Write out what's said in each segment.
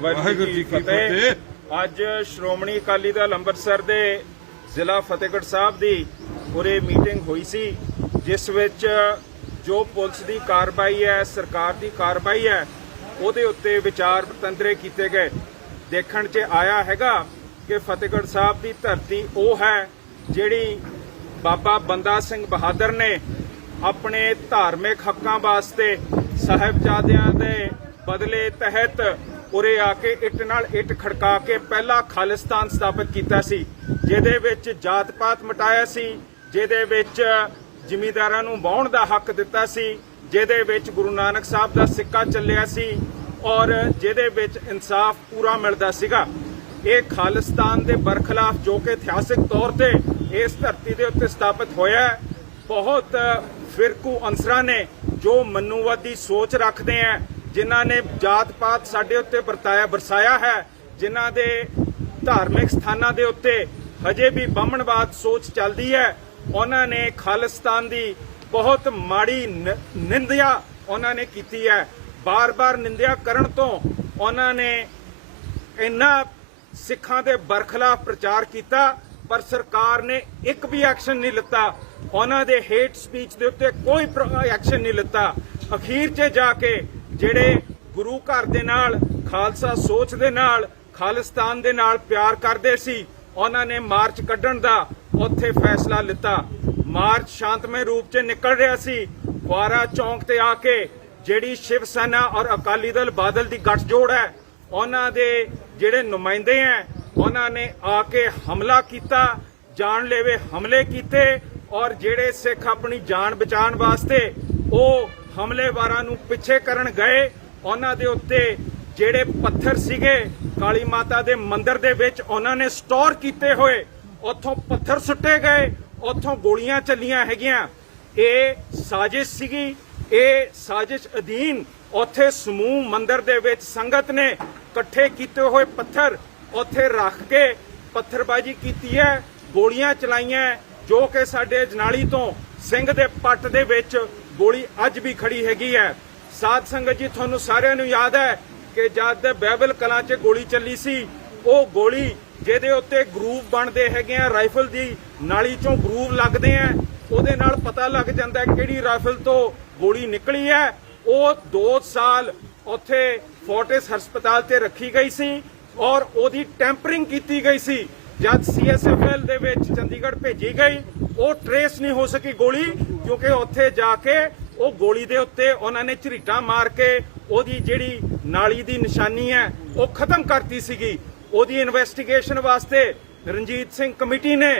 ਵਾਹਿਗੁਰੂ ਜੀ ਕੀ ਫਤਿਹ। ਅੱਜ ਸ਼੍ਰੋਮਣੀ ਅਕਾਲੀ ਦਲ ਅੰਮ੍ਰਿਤਸਰ ਦੇ ਜ਼ਿਲ੍ਹਾ ਫਤਿਹਗੜ੍ਹ ਸਾਹਿਬ ਦੀ ਉਰੇ ਮੀਟਿੰਗ ਹੋਈ ਸੀ, ਜਿਸ ਵਿੱਚ ਜੋ ਪੁਲਿਸ ਦੀ ਕਾਰਵਾਈ ਹੈ, ਸਰਕਾਰ ਦੀ ਕਾਰਵਾਈ ਹੈ, ਉਹਦੇ ਉੱਤੇ ਵਿਚਾਰ ਵਟਾਂਦਰੇ ਕੀਤੇ ਗਏ। ਦੇਖਣ 'ਚ ਆਇਆ ਹੈਗਾ ਕਿ ਫਤਿਹਗੜ੍ਹ ਸਾਹਿਬ ਦੀ ਧਰਤੀ ਉਹ ਹੈ ਜਿਹੜੀ ਬਾਬਾ ਬੰਦਾ ਸਿੰਘ ਬਹਾਦਰ ਨੇ ਆਪਣੇ ਧਾਰਮਿਕ ਹੱਕਾਂ ਵਾਸਤੇ ਸਾਹਿਬਜ਼ਾਦਿਆਂ ਦੇ ਬਦਲੇ ਤਹਿਤ ਉਰੇ ਆ ਕੇ ਇੱਟ ਨਾਲ ਇੱਟ ਖੜਕਾ ਕੇ ਪਹਿਲਾ ਖਾਲਿਸਤਾਨ ਸਥਾਪਿਤ ਕੀਤਾ ਸੀ, ਜਿਹਦੇ ਵਿੱਚ ਜਾਤ ਪਾਤ ਮਿਟਾਇਆ ਸੀ, ਜਿਹਦੇ ਵਿੱਚ ਜ਼ਿਮੀਂਦਾਰਾਂ ਨੂੰ ਵਾਹੁਣ ਦਾ ਹੱਕ ਦਿੱਤਾ ਸੀ, ਜਿਹਦੇ ਵਿੱਚ ਗੁਰੂ ਨਾਨਕ ਸਾਹਿਬ ਦਾ ਸਿੱਕਾ ਚੱਲਿਆ ਸੀ ਔਰ ਜਿਹਦੇ ਵਿੱਚ ਇਨਸਾਫ ਪੂਰਾ ਮਿਲਦਾ ਸੀਗਾ। ਇਹ ਖਾਲਿਸਤਾਨ ਦੇ ਬਰਖਲਾਫ ਜੋ ਕਿ ਇਤਿਹਾਸਿਕ ਤੌਰ ਤੇ ਇਸ ਧਰਤੀ ਦੇ ਉੱਤੇ ਸਥਾਪਿਤ ਹੋਇਆ ਹੈ, ਬਹੁਤ ਫਿਰਕੂ ਅਨਸਰਾਂ ਨੇ ਜੋ ਮਨੂਵਾਦੀ ਸੋਚ ਰੱਖਦੇ ਆ, ਜਿਨ੍ਹਾਂ ਨੇ ਜਾਤ ਪਾਤ ਸਾਡੇ ਉੱਤੇ ਵਰਸਾਇਆ ਹੈ, ਜਿਨ੍ਹਾਂ ਦੇ ਧਾਰਮਿਕ ਸਥਾਨਾਂ ਦੇ ਉੱਤੇ ਹਜੇ ਵੀ ਬਾਹਮਣਵਾਦ ਸੋਚ ਚੱਲਦੀ ਹੈ, ਉਹਨਾਂ ਨੇ ਖਾਲਿਸਤਾਨ ਦੀ ਬਹੁਤ ਮਾੜੀ ਨਿੰਦਿਆ ਉਹਨਾਂ ਨੇ ਕੀਤੀ ਹੈ। ਬਾਰ-ਬਾਰ ਨਿੰਦਿਆ ਕਰਨ ਤੋਂ ਉਹਨਾਂ ਨੇ ਇੰਨਾ ਸਿੱਖਾਂ ਦੇ ਬਰਖਲਾਫ ਪ੍ਰਚਾਰ ਕੀਤਾ, ਪਰ ਸਰਕਾਰ ਨੇ ਇੱਕ ਵੀ ਐਕਸ਼ਨ ਨਹੀਂ ਲਿੱਤਾ। ਉਹਨਾਂ ਦੇ ਹੇਟ ਸਪੀਚ ਦੇ ਉੱਤੇ ਕੋਈ ਐਕਸ਼ਨ ਨਹੀਂ ਲਿੱਤਾ। ਅਖੀਰ 'ਚ ਜਾ ਕੇ ਜਿਹੜੇ ਗੁਰੂ ਘਰ ਦੇ ਨਾਲ, ਖਾਲਸਾ ਸੋਚ ਦੇ ਨਾਲ, ਖਾਲਿਸਤਾਨ ਦੇ ਨਾਲ ਪਿਆਰ ਕਰਦੇ ਸੀ, ਉਹਨਾਂ ਨੇ ਮਾਰਚ ਕੱਢਣ ਦਾ ਉੱਥੇ ਫੈਸਲਾ ਲਿੱਤਾ। ਮਾਰਚ ਸ਼ਾਂਤਮਈ ਰੂਪ 'ਚ ਨਿਕਲ ਰਿਹਾ ਸੀ। ਫੁਆਰਾ ਚੌਂਕ ਤੇ ਆ ਕੇ ਜਿਹੜੀ ਸ਼ਿਵ ਸੈਨਾ ਔਰ ਅਕਾਲੀ ਦਲ ਬਾਦਲ ਦੀ ਗੱਠਜੋੜ ਹੈ, ਉਹਨਾਂ ਦੇ ਜਿਹੜੇ ਨੁਮਾਇੰਦੇ ਹੈ, ਉਹਨਾਂ ਨੇ ਆ ਕੇ ਹਮਲਾ ਕੀਤਾ, ਜਾਨਲੇਵੇ ਹਮਲੇ ਕੀਤੇ ਔਰ ਜਿਹੜੇ ਸਿੱਖ ਆਪਣੀ ਜਾਨ ਬਚਾਉਣ ਵਾਸਤੇ ਉਹ ਹਮਲੇਵਾਰਾਂ ਨੂੰ ਪਿੱਛੇ ਕਰਨ ਗਏ, ਉਹਨਾਂ ਦੇ ਉੱਤੇ ਜਿਹੜੇ ਪੱਥਰ ਸੀਗੇ ਕਾਲੀ ਮਾਤਾ ਦੇ ਮੰਦਿਰ ਦੇ ਵਿੱਚ ਉਹਨਾਂ ਨੇ ਸਟੋਰ ਕੀਤੇ ਹੋਏ, ਉੱਥੋਂ ਪੱਥਰ ਸੁੱਟੇ ਗਏ, ਉੱਥੋਂ ਗੋਲੀਆਂ ਚੱਲੀਆਂ ਹੈਗੀਆਂ। ਇਹ ਸਾਜ਼ਿਸ਼ ਸੀਗੀ। ਇਹ ਸਾਜ਼ਿਸ਼ ਅਧੀਨ ਉੱਥੇ ਸਮੂਹ ਮੰਦਿਰ ਦੇ ਵਿੱਚ ਸੰਗਤ ਨੇ ਇਕੱਠੇ ਕੀਤੇ ਹੋਏ ਪੱਥਰ ਉੱਥੇ ਰੱਖ ਕੇ ਪੱਥਰਬਾਜ਼ੀ ਕੀਤੀ ਹੈ, ਗੋਲੀਆਂ ਚਲਾਈਆਂ, ਜੋ ਕਿ ਸਾਡੇ ਜਨਾਲੀ ਤੋਂ ਸਿੰਘ ਦੇ ਪੱਟ ਦੇ ਵਿੱਚ ਗੋਲੀ ਅੱਜ ਵੀ ਖੜੀ ਹੈਗੀ ਹੈ। ਸਾਧ ਸੰਗਤ ਜੀ, ਤੁਹਾਨੂੰ ਸਾਰਿਆਂ ਨੂੰ ਯਾਦ ਹੈ ਕਿ ਜਦ ਬਾਈਬਲ ਕਲਾਂ 'ਚ ਗੋਲੀ ਚੱਲੀ ਸੀ, ਉਹ ਗੋਲੀ ਜਿਹਦੇ ਉੱਤੇ ਗਰੂਵ ਬਣਦੇ ਹੈਗੇ ਆ, ਰਾਈਫਲ ਦੀ ਨਾਲੀ 'ਚੋਂ ਗਰੂਵ ਲੱਗਦੇ ਆ, ਉਹਦੇ ਨਾਲ ਪਤਾ ਲੱਗ ਜਾਂਦਾ ਕਿਹੜੀ ਰਾਈਫਲ ਤੋਂ ਗੋਲੀ ਨਿਕਲੀ ਹੈ। ਉਹ 2 ਸਾਲ ਉੱਥੇ ਫੋਰਟਿਸ ਹਸਪਤਾਲ ਤੇ ਰੱਖੀ ਗਈ ਸੀ ਔਰ ਉਹਦੀ ਟੈਂਪਰਿੰਗ ਕੀਤੀ ਗਈ ਸੀ। ਜਦ CSFL ਦੇ ਵਿੱਚ ਚੰਡੀਗੜ੍ਹ ਭੇਜੀ ਗਈ, ਉਹ ਟਰੇਸ ਨਹੀਂ ਹੋ ਸਕੀ ਗੋਲੀ, ਕਿਉਂਕਿ ਉੱਥੇ ਜਾ ਕੇ ਉਹ ਗੋਲੀ ਦੇ ਉੱਤੇ ਉਹਨਾਂ ਨੇ ਝਰੀਟਾਂ ਮਾਰ ਕੇ ਉਹਦੀ ਜਿਹੜੀ ਨਾਲੀ ਦੀ ਨਿਸ਼ਾਨੀ ਹੈ ਉਹ ਖਤਮ ਕਰਤੀ ਸੀਗੀ। ਉਹਦੀ ਇਨਵੈਸਟੀਗੇਸ਼ਨ ਵਾਸਤੇ ਰਣਜੀਤ ਸਿੰਘ ਕਮੇਟੀ ਨੇ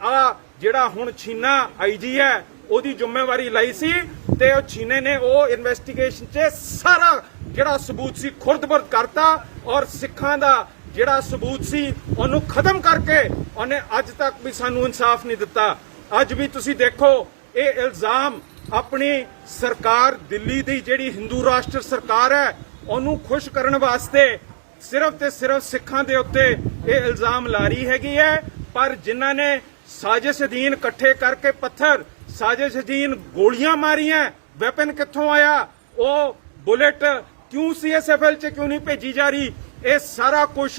ਆ ਜਿਹੜਾ ਹੁਣ ਛੀਨਾ IG ਹੈ ਉਹਦੀ ਜ਼ਿੰਮੇਵਾਰੀ ਲਈ ਸੀ, ਤੇ ਉਹ ਛੀਨੇ ਨੇ ਉਹ ਇਨਵੈਸਟੀਗੇਸ਼ਨ 'ਚ ਸਾਰਾ ਜਿਹੜਾ ਸਬੂਤ ਸੀ ਖੁਰਦ-ਬੁਰਦ ਕਰਤਾ ਔਰ ਸਿੱਖਾਂ ਦਾ ਜਿਹੜਾ ਸਬੂਤ ਸੀ ਉਹਨੂੰ ਖਤਮ ਕਰਕੇ ਉਹਨੇ ਅੱਜ ਤੱਕ ਵੀ ਸਾਨੂੰ ਇਨਸਾਫ ਨਹੀਂ ਦਿੱਤਾ। ਅੱਜ ਵੀ ਤੁਸੀਂ ਦੇਖੋ, ਇਹ ਇਲਜ਼ਾਮ ਆਪਣੀ ਸਰਕਾਰ ਦਿੱਲੀ ਦੀ ਜਿਹੜੀ ਹਿੰਦੂ ਰਾਸ਼ਟਰ ਸਰਕਾਰ ਹੈ ਉਹਨੂੰ ਖੁਸ਼ ਕਰਨ ਵਾਸਤੇ ਸਿਰਫ ਤੇ ਸਿਰਫ ਸਿੱਖਾਂ ਦੇ ਉੱਤੇ ਇਹ ਇਲਜ਼ਾਮ ਲਾ ਰਹੀ ਹੈਗੀ ਹੈ। ਪਰ ਜਿਨ੍ਹਾਂ ਨੇ ਸਾਜ਼ਿਸ਼ ਅਧੀਨ ਇਕੱਠੇ ਕਰਕੇ ਪੱਥਰ, ਸਾਜ਼ਿਸ਼ ਅਧੀਨ ਗੋਲੀਆਂ ਮਾਰੀਆਂ, ਵੈਪਨ ਕਿੱਥੋਂ ਆਇਆ, ਉਹ ਬੁਲੇਟ ਕਿਉਂ CSFL 'ਚ ਕਿਉਂ ਨਹੀਂ ਭੇਜੀ ਜਾ ਰਹੀ, ਇਹ ਸਾਰਾ ਕੁਝ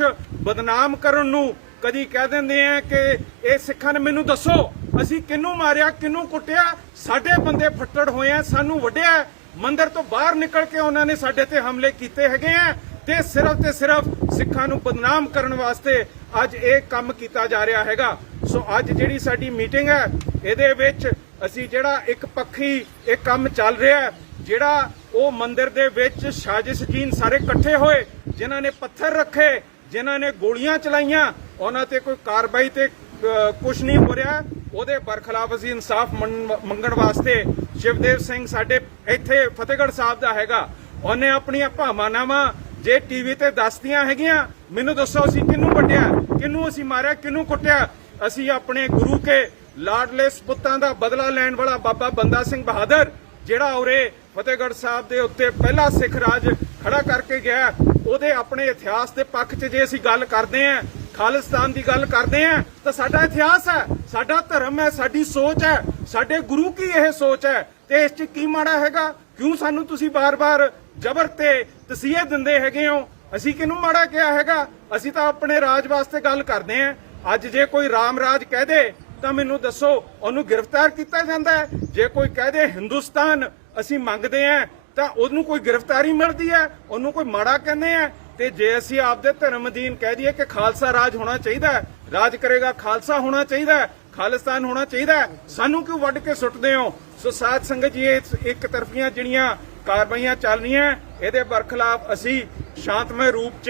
ਬਦਨਾਮ ਕਰਨ ਨੂੰ ਕਦੀ ਕਹਿ ਦਿੰਦੇ ਆ ਕਿ ਇਹ ਸਿੱਖਾਂ ਨੇ, ਮੈਨੂੰ ਦੱਸੋ ਅਸੀਂ ਕਿਹਨੂੰ ਮਾਰਿਆ, ਕਿਹਨੂੰ ਕੁੱਟਿਆ, ਸਾਡੇ ਬੰਦੇ ਫੱਟੜ ਹੋਏ ਆ, ਸਾਨੂੰ ਵੱਢਿਆ, ਮੰਦਿਰ ਤੋਂ ਬਾਹਰ ਨਿਕਲ ਕੇ ਉਹਨਾਂ ਨੇ ਸਾਡੇ ਤੇ ਹਮਲੇ ਕੀਤੇ ਹੈਗੇ ਆ, ਤੇ ਸਿਰਫ ਸਿੱਖਾਂ ਨੂੰ ਬਦਨਾਮ ਕਰਨ ਵਾਸਤੇ ਅੱਜ ਇਹ ਕੰਮ ਕੀਤਾ ਜਾ ਰਿਹਾ ਹੈਗਾ। ਸੋ ਅੱਜ ਜਿਹੜੀ ਸਾਡੀ ਮੀਟਿੰਗ ਹੈ, ਇਹਦੇ ਵਿੱਚ ਅਸੀਂ ਜਿਹੜਾ ਇੱਕ ਪੱਖੀ ਇਹ ਕੰਮ ਚੱਲ ਰਿਹਾ, ਜਿਹੜਾ ਉਹ ਮੰਦਿਰ ਦੇ ਵਿੱਚ ਸਾਜ਼ਿਸ਼ੀਨ ਸਾਰੇ ਇਕੱਠੇ ਹੋਏ, ਜਿਨ੍ਹਾਂ ਨੇ ਪੱਥਰ ਰੱਖੇ, ਜਿਨ੍ਹਾਂ ਨੇ ਗੋਲੀਆਂ ਚਲਾਈਆਂ, ਉਹਨਾਂ ਤੇ ਕੋਈ ਕਾਰਵਾਈ ਤੇ ਕੁਝ ਨਹੀਂ ਹੋ ਰਿਹਾ। ਉਹਦੇ ਬਰਖਲਾਫ ਅਸੀਂ ਇਨਸਾਫ ਮੰਗਣ ਵਾਸਤੇ ਸ਼ਿਵਦੇਵ ਸਿੰਘ ਸਾਡੇ ਇੱਥੇ ਫਤਿਹਗੜ੍ਹ ਸਾਹਿਬ ਦਾ ਹੈਗਾ, ਉਹਨੇ ਆਪਣੀਆਂ ਭਾਵਨਾਵਾਂ ਜੇ TV ਤੇ ਦੱਸਦੀਆਂ ਹੈਗੀਆਂ, ਮੈਨੂੰ ਦੱਸੋ ਅਸੀਂ ਕਿਹਨੂੰ ਵੱਢਿਆ, ਕਿਹਨੂੰ ਅਸੀਂ ਮਾਰਿਆ, ਕਿਹਨੂੰ ਕੁੱਟਿਆ। ਅਸੀਂ ਆਪਣੇ ਗੁਰੂ ਕੇ ਲਾਡਲੇ ਸਪੁੱਤਾਂ ਦਾ ਬਦਲਾ ਲੈਣ ਵਾਲਾ ਬਾਬਾ ਬੰਦਾ ਸਿੰਘ ਬਹਾਦਰ, ਜਿਹੜਾ ਉਰੇ ਫਤਿਹਗੜ੍ਹ ਸਾਹਿਬ ਦੇ ਉੱਤੇ ਪਹਿਲਾ ਸਿੱਖ ਰਾਜ ਖੜਾ ਕਰਕੇ ਗਿਆ, ਉਹਦੇ ਆਪਣੇ ਇਤਿਹਾਸ ਦੇ ਪੱਖ 'ਚ ਜੇ ਅਸੀਂ ਗੱਲ ਕਰਦੇ ਆਂ, ਖਾਲਿਸਤਾਨ ਦੀ ਗੱਲ ਕਰਦੇ ਆਂ, ਤਾਂ ਸਾਡਾ ਇਤਿਹਾਸ ਹੈ, ਸਾਡਾ ਧਰਮ ਹੈ, ਸਾਡੀ ਸੋਚ ਹੈ, ਸਾਡੇ ਗੁਰੂ ਕੀ ਇਹ ਸੋਚ ਹੈ, ਤੇ ਇਸ 'ਚ ਕੀ ਮਾੜਾ ਹੈਗਾ? ਕਿਉਂ ਸਾਨੂੰ ਤੁਸੀਂ ਬਾਰ-ਬਾਰ ਜ਼ਬਰ ਤੇ ਤਸੀਹੇ ਦਿੰਦੇ ਹੈਗੇ ਹੋ? ਅਸੀਂ ਕਿਹਨੂੰ ਮਾੜਾ ਕਿਹਾ ਹੈਗਾ? ਅਸੀਂ ਤਾਂ ਆਪਣੇ ਰਾਜ ਵਾਸਤੇ ਗੱਲ ਕਰਦੇ ਆਂ। ਅੱਜ ਜੇ ਕੋਈ ਰਾਮ ਰਾਜ ਕਹਿ ਦੇ ਤਾਂ ਮੈਨੂੰ ਦੱਸੋ ਉਹਨੂੰ ਗ੍ਰਿਫਤਾਰ ਕੀਤਾ ਜਾਂਦਾ ਹੈ? ਜੇ ਕੋਈ ਕਹਿ ਦੇ ਹਿੰਦੁਸਤਾਨ ਅਸੀਂ ਮੰਗਦੇ ਆਂ ਤਾਂ ਉਹਨੂੰ ਕੋਈ ਗ੍ਰਿਫਤਾਰੀ ਮਿਲਦੀ ਹੈ? ਉਹਨੂੰ ਕੋਈ ਮਾੜਾ ਕਹਿੰਦੇ ਆ? ਤੇ ਜੇ ਅਸੀਂ ਆਪਦੇ ਧਰਮ ਅਧੀਨ ਕਹਿ ਦਈਏ ਕਿ ਖਾਲਸਾ ਰਾਜ ਹੋਣਾ ਚਾਹੀਦਾ ਹੈ, ਰਾਜ ਕਰੇਗਾ ਖਾਲਸਾ ਹੋਣਾ ਚਾਹੀਦਾ ਹੈ, ਖਾਲਿਸਤਾਨ ਹੋਣਾ ਚਾਹੀਦਾ ਹੈ, ਸਾਨੂੰ ਕਿਉਂ ਵੱਢ ਕੇ ਸੁੱਟਦੇ ਹੋ? ਸੋ ਸਾਧ ਸੰਗਤ ਜੀ, ਇਹ ਇੱਕ ਤਰਫੀਆਂ ਜਿਹੜੀਆਂ ਕਾਰਵਾਈਆਂ ਚੱਲ ਰਹੀਆਂ ਇਹਦੇ ਬਰਖਲਾਫ ਅਸੀਂ ਸ਼ਾਂਤਮਈ ਰੂਪ 'ਚ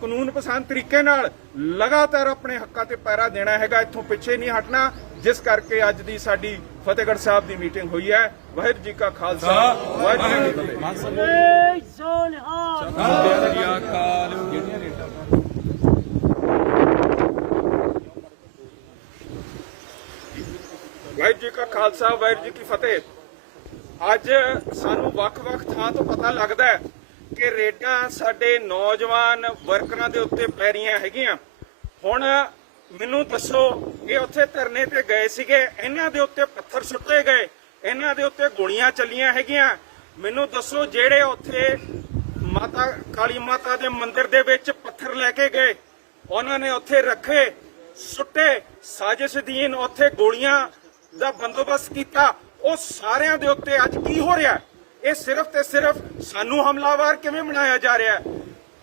ਕਾਨੂੰਨ ਪਸੰਦ ਤਰੀਕੇ ਨਾਲ ਲਗਾਤਾਰ ਆਪਣੇ ਹੱਕਾਂ ਤੇ ਪਹਿਰਾ ਦੇਣਾ ਹੈਗਾ। ਇੱਥੋਂ ਪਿੱਛੇ ਨਹੀਂ ਹਟਣਾ। ਜਿਸ ਕਰਕੇ ਅੱਜ ਦੀ ਸਾਡੀ ਫਤਿਹਗੜ੍ਹ ਸਾਹਿਬ ਦੀ ਮੀਟਿੰਗ ਹੋਈ ਹੈ। ਵਾਹਿਗੁਰੂ ਜੀ ਕਾ ਖਾਲਸਾ, ਵਾਹਿਗੁਰੂ ਜੀ ਕੀ ਫਤਿਹ। ਵਾਹਿਗੁਰੂ ਜੀ ਕਾ ਖਾਲਸਾ, ਵਾਹਿਗੁਰੂ ਜੀ ਕੀ ਫਤਿਹ। ਅੱਜ ਸਾਨੂੰ ਵੱਖ-ਵੱਖ ਥਾਂ ਤੋਂ ਪਤਾ ਲੱਗਦਾ ਹੈ ਕਿ ਰੇਡਾਂ ਸਾਡੇ ਨੌਜਵਾਨ ਵਰਕਰਾਂ ਦੇ ਉੱਤੇ ਪੈ ਰਹੀਆਂ ਹੈਗੀਆਂ। ਹੁਣ ਮੈਨੂੰ ਦੱਸੋ, ਇਹ ਉੱਥੇ ਧਰਨੇ ਤੇ ਗਏ ਸੀਗੇ, ਇਹਨਾਂ ਦੇ ਉੱਤੇ ਪੱਥਰ ਸੁੱਟੇ ਗਏ, ਇਹਨਾਂ ਦੇ ਉੱਤੇ ਗੋਲੀਆਂ ਚੱਲੀਆਂ ਹੈਗੀਆਂ। ਮੈਨੂੰ ਦੱਸੋ, ਜਿਹੜੇ ਉੱਥੇ ਮਾਤਾ ਕਾਲੀ ਮਾਤਾ ਦੇ ਮੰਦਿਰ ਦੇ ਵਿੱਚ ਪੱਥਰ ਲੈ ਕੇ ਗਏ, ਉਹਨਾਂ ਨੇ ਉੱਥੇ ਰੱਖੇ, ਸੁੱਟੇ, ਸਾਜ਼ਿਸ਼ਦੀਨ ਉੱਥੇ ਗੋਲੀਆਂ ਦਾ ਬੰਦੋਬਸਤ ਕੀਤਾ, ਉਹ ਸਾਰਿਆਂ ਦੇ ਉੱਤੇ ਅੱਜ ਕੀ ਹੋ ਰਿਹਾ? ਇਹ ਸਿਰਫ ਤੇ ਸਿਰਫ ਸਾਨੂੰ ਹਮਲਾਵਰ ਕਿਵੇਂ ਬਣਾਇਆ ਜਾ ਰਿਹਾ?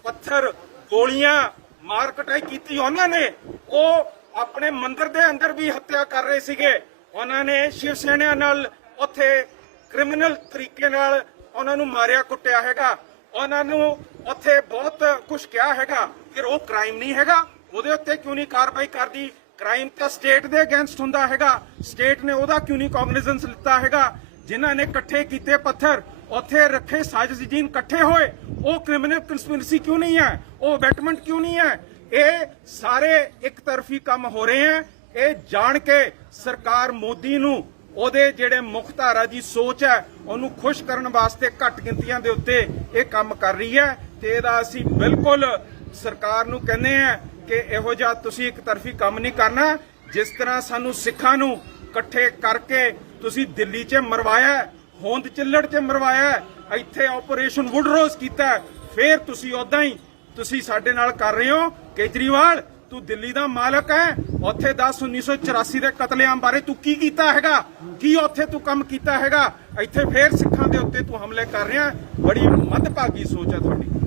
ਪੱਥਰ, ਗੋਲੀਆਂ, ਮਾਰ ਕਟਾਈ ਕੀਤੀ ਉਹਨਾਂ ਨੇ। ਉਹ ਆਪਣੇ ਮੰਦਿਰ ਦੇ ਅੰਦਰ ਵੀ ਹੱਤਿਆ ਕਰ ਰਹੇ ਸੀਗੇ। ਉਹਨਾਂ ਨੇ ਸ਼ਿਵ ਸੈਨਾ ਨਾਲ ਉੱਥੇ ਕ੍ਰਿਮੀਨਲ ਤਰੀਕੇ ਨਾਲ ਉਹਨਾਂ ਨੂੰ ਮਾਰਿਆ ਕੁੱਟਿਆ ਹੈਗਾ। ਉਹਨਾਂ ਨੂੰ ਉੱਥੇ ਬਹੁਤ ਕੁਝ ਕਿਹਾ ਹੈਗਾ। ਫਿਰ ਉਹ ਕ੍ਰਾਈਮ ਨਹੀਂ ਹੈਗਾ? ਉਹਦੇ ਉੱਤੇ ਕਿਉਂ ਨਹੀਂ ਕਾਰਵਾਈ ਕਰਦੀ? ਕ੍ਰਾਈਮ ਤਾਂ ਸਟੇਟ ਦੇ ਅਗੇਂਸਟ ਹੁੰਦਾ ਹੈਗਾ। ਸਟੇਟ ਨੇ ਉਹਦਾ ਕਿਉਂ ਨਹੀਂ ਕੌਗਨੀਜ਼ੈਂਸ ਲਿੱਤਾ ਹੈਗਾ? ਜਿਨ੍ਹਾਂ ਨੇ ਇਕੱਠੇ ਕੀਤੇ ਪੱਥਰ, ਉੱਥੇ ਰੱਖੇ ਸਾਜ਼ਿਸ਼ਦੀਨ ਇਕੱਠੇ ਹੋਏ, ਉਹ ਕ੍ਰਿਮੀਨਲ ਕੰਸਪੀਰੇਸੀ ਕਿਉਂ ਨਹੀਂ ਹੈ? ਉਹ ਅਬੈਟਮੈਂਟ ਕਿਉਂ ਨਹੀਂ ਹੈ? ਇਹ ਸਾਰੇ ਇੱਕ ਤਰਫੀ ਕੰਮ ਹੋ ਰਹੇ ਹੈ। ਇਹ ਜਾਣ ਕੇ ਸਰਕਾਰ ਮੋਦੀ ਨੂੰ ਉਹਦੇ ਜਿਹੜੇ ਮੁੱਖ ਧਾਰਾ ਦੀ ਸੋਚ ਹੈ ਉਹਨੂੰ ਖੁਸ਼ ਕਰਨ ਵਾਸਤੇ ਘੱਟ ਗਿਣਤੀਆਂ ਦੇ ਉੱਤੇ ਇਹ ਕੰਮ ਕਰ ਰਹੀ ਹੈ। ਤੇ ਇਹਦਾ ਅਸੀਂ ਬਿਲਕੁਲ ਸਰਕਾਰ ਨੂੰ ਕਹਿੰਦੇ ਆ ਕਿ ਇਹੋ ਜਿਹਾ ਤੁਸੀਂ ਇੱਕ ਤਰਫੀ ਕੰਮ ਨਹੀਂ ਕਰਨਾ। ਜਿਸ ਤਰ੍ਹਾਂ ਸਾਨੂੰ ਸਿੱਖਾਂ ਨੂੰ ਇਕੱਠੇ ਕਰਕੇ ਤੁਸੀਂ ਦਿੱਲੀ 'ਚ ਮਰਵਾਇਆ, ਹੋਂਦ ਚਿੱਲੜ 'ਚ ਮਰਵਾਇਆ, ਇੱਥੇ ਆਪਰੇਸ਼ਨ ਵੁੱਡਰੋਜ਼ ਕੀਤਾ, ਫਿਰ ਤੁਸੀਂ ਉਦਾਂ ਹੀ ਤੁਸੀਂ ਸਾਡੇ ਨਾਲ ਕਰ ਰਹੇ ਹੋ। ਕੇਜਰੀਵਾਲ, ਤੂੰ ਦਿੱਲੀ ਦਾ ਮਾਲਕ ਹੈ। ਉੱਥੇ 1984 ਦੇ ਕਤਲੇਆਮ ਬਾਰੇ ਤੂੰ ਕੀ ਕੀਤਾ ਹੈਗਾ? ਕੀ ਉੱਥੇ ਤੂੰ ਕੰਮ ਕੀਤਾ ਹੈਗਾ? ਇੱਥੇ ਫੇਰ ਸਿੱਖਾਂ ਦੇ ਉੱਤੇ ਤੂੰ ਹਮਲੇ ਕਰ ਰਿਹਾ। ਬੜੀ ਮੰਦਭਾਗੀ ਸੋਚ ਹੈ ਤੁਹਾਡੀ।